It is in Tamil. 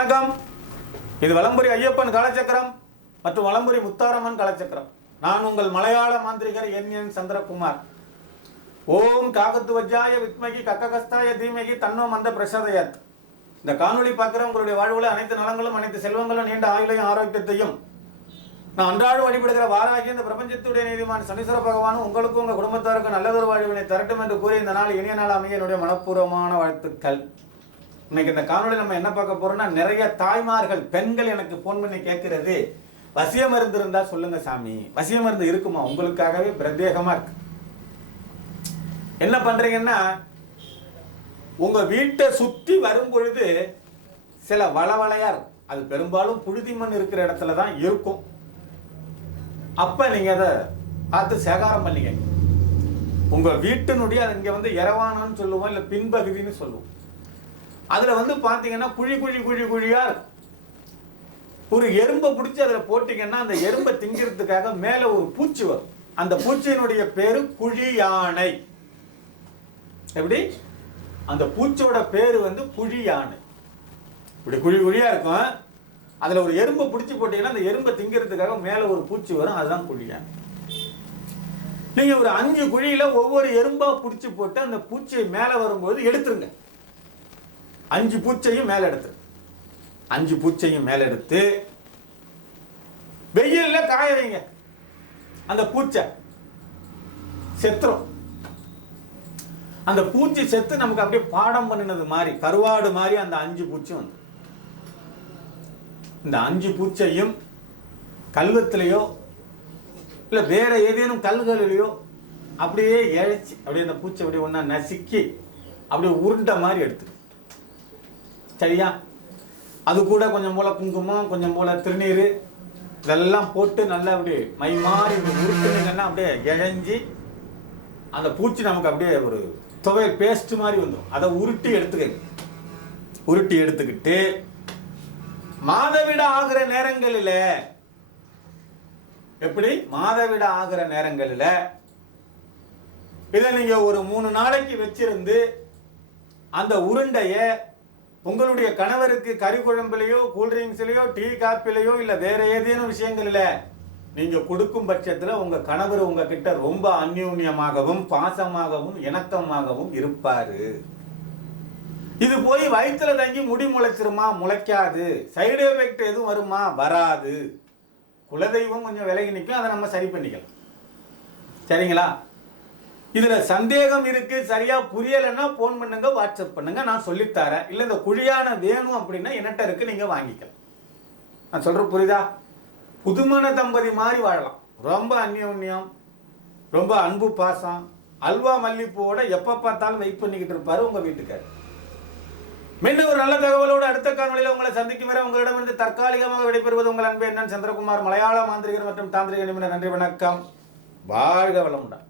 வணக்கம். இது வலம்புரி ஐயப்பன் காலச்சக்கரம் மற்றும் வலம்புரி முத்தாரம்மன் காலச்சக்கரம். நான் உங்கள் மலையாள மாந்திரிகர் என் என் சந்திரகுமார். ஓம் காகத்து வஜ்ஜாய வித்மகி கக்ககஸ்தாய தீமகி தன்னோ மந்த பிரசாதயத். இந்த காணொளி பார்க்குற உங்களுடைய வாழ்வில் அனைத்து நலங்களும் அனைத்து செல்வங்களும் நீண்ட ஆயுளையும் ஆரோக்கியத்தையும் நான் அன்றாடம் வழிபடுகிற வாராகி இந்த பிரபஞ்சத்துடைய நீதிமான் சனீஸ்வர பகவானும் உங்களுக்கும் உங்கள் குடும்பத்தாருக்கும் நல்லதொரு வாழ்வினை தரட்டும் என்று கூறி இந்த நாள் இனிய நாள் அமைய என்னுடைய மனப்பூர்வமான வாழ்த்துக்கள். இன்னைக்கு இந்த காணொலி நம்ம என்ன பார்க்க போறோம்னா நிறைய தாய்மார்கள் பெண்கள் எனக்கு ஃபோன் பண்ணி கேட்கறது வசிய மருந்து இருந்தா சொல்லுங்க சாமி. வசிய மருந்து இருக்குமா? உங்களுக்காகவே பிரத்யேகமா இருக்கு. என்ன பண்றீங்கன்னா உங்க வீட்டை சுத்தி வரும் பொழுது சில வளவளையா இருக்கும். அது பெரும்பாலும் புழுதி மண் இருக்கிற இடத்துல தான் இருக்கும். அப்ப நீங்க அதை பார்த்து சேகாரம் பண்ணீங்க உங்க வீட்டினுடைய அது இங்க வந்து இரவானன்னு சொல்லுவோம் இல்ல பின்பகுதின்னு சொல்லுவோம். அதில் வந்து பார்த்தீங்கன்னா குழி குழி குழி குழியாக இருக்கும். ஒரு எறும்பை பிடிச்சி அதில் போட்டிங்கன்னா அந்த எறும்பை திங்கிறதுக்காக மேலே ஒரு பூச்சி வரும். அந்த பூச்சியினுடைய பேரு குழி யானை. எப்படி? அந்த பூச்சியோட பேர் வந்து குழி யானை. இப்படி குழி குழியாக இருக்கும். அதில் ஒரு எறும்பை பிடிச்சி போட்டிங்கன்னா அந்த எறும்பை திங்கிறதுக்காக மேலே ஒரு பூச்சி வரும். அதுதான் குழி யானை. ஒரு அஞ்சு குழியில் ஒவ்வொரு எறும்பாக பிடிச்சி போட்டு அந்த பூச்சியை மேலே வரும்போது எடுத்துருங்க. அஞ்சு பூச்சையும் மேலெடுத்து அஞ்சு பூச்சையும் மேலெடுத்து வெயில்ல காய வைங்க. அந்த பூச்சை செத்துரும். அந்த பூச்சி செத்து நமக்கு அப்படியே பாடம் பண்ணினது மாதிரி கருவாடு மாதிரி அந்த அஞ்சு பூச்சி வந்து. இந்த அஞ்சு பூச்சையும் கல்வத்திலேயோ இல்லை வேற ஏதேனும் கல்களிலேயோ அப்படியே இழைச்சி அப்படியே அந்த பூச்சி அப்படியே ஒன்றா நசுக்கி அப்படியே உருண்டை மாதிரி எடுத்து சரியா? அது கூட கொஞ்சம் போல குங்குமம் கொஞ்சம் போல திருநீர் இதெல்லாம் போட்டு நல்லா அப்படியே மை மாறி உருட்டுனீங்கன்னா அப்படியே இழைஞ்சி அந்த பூச்சி நமக்கு அப்படியே ஒரு துவை பேஸ்ட் மாதிரி வந்துடும் அதை உருட்டி எடுத்துக்கங்க. உருட்டி எடுத்துக்கிட்டு மாதவிட ஆகிற நேரங்களில் எப்படி? மாதவிட ஆகிற நேரங்களில் இதை நீங்கள் ஒரு மூணு நாளைக்கு வச்சிருந்து அந்த உருண்டையை உங்களுடைய கணவருக்கு கறி குழம்புலையோ கூல்ட்ரிங்க்ஸ்லையோ டீ காப்பிலையோ இல்லை வேற ஏதேனும் விஷயங்களில் நீங்கள் கொடுக்கும் பட்சத்தில் உங்கள் கணவர் உங்ககிட்ட ரொம்ப அந்யூன்யமாகவும் பாசமாகவும் இணக்கமாகவும் இருப்பார். இது போய் வயிற்றுல தங்கி முடி முளைச்சிருமா? முளைக்காது. சைடு எஃபெக்ட் எதுவும் வருமா? வராது. குலதெய்வம் கொஞ்சம் விலகி நிற்கும் அதை நம்ம சரி பண்ணிக்கலாம். சரிங்களா? இதுல சந்தேகம் இருக்கு சரியா புரியலைன்னா ஃபோன் பண்ணுங்க வாட்ஸ்அப் பண்ணுங்க நான் சொல்லித்தரேன். இல்லை இந்த குழியான வேணும் அப்படின்னா என்னட்ட இருக்கு நீங்க வாங்கிக்கலாம். நான் சொல்ற புரியுதா? புதுமண தம்பதி மாதிரி வாழலாம். ரொம்ப அந்யோன்யம் ரொம்ப அன்பு பாசம் அல்வா மல்லிப்பூவோட எப்போ பார்த்தாலும் வெயிட் பண்ணிக்கிட்டு இருப்பாரு உங்க வீட்டுக்கார். மீண்டும் ஒரு நல்ல தகவலோடு அடுத்த காணொலியில் உங்களை சந்திக்கும் வரை உங்களிடமிருந்து தற்காலிகமாக விடைபெறுவது உங்கள் அன்பு என்னன் சந்திரகுமார் மலையாள மாந்திரிகர் மற்றும் தாந்திரிக நிபுணர். நன்றி வணக்கம். வாழ்க வளமுடன்.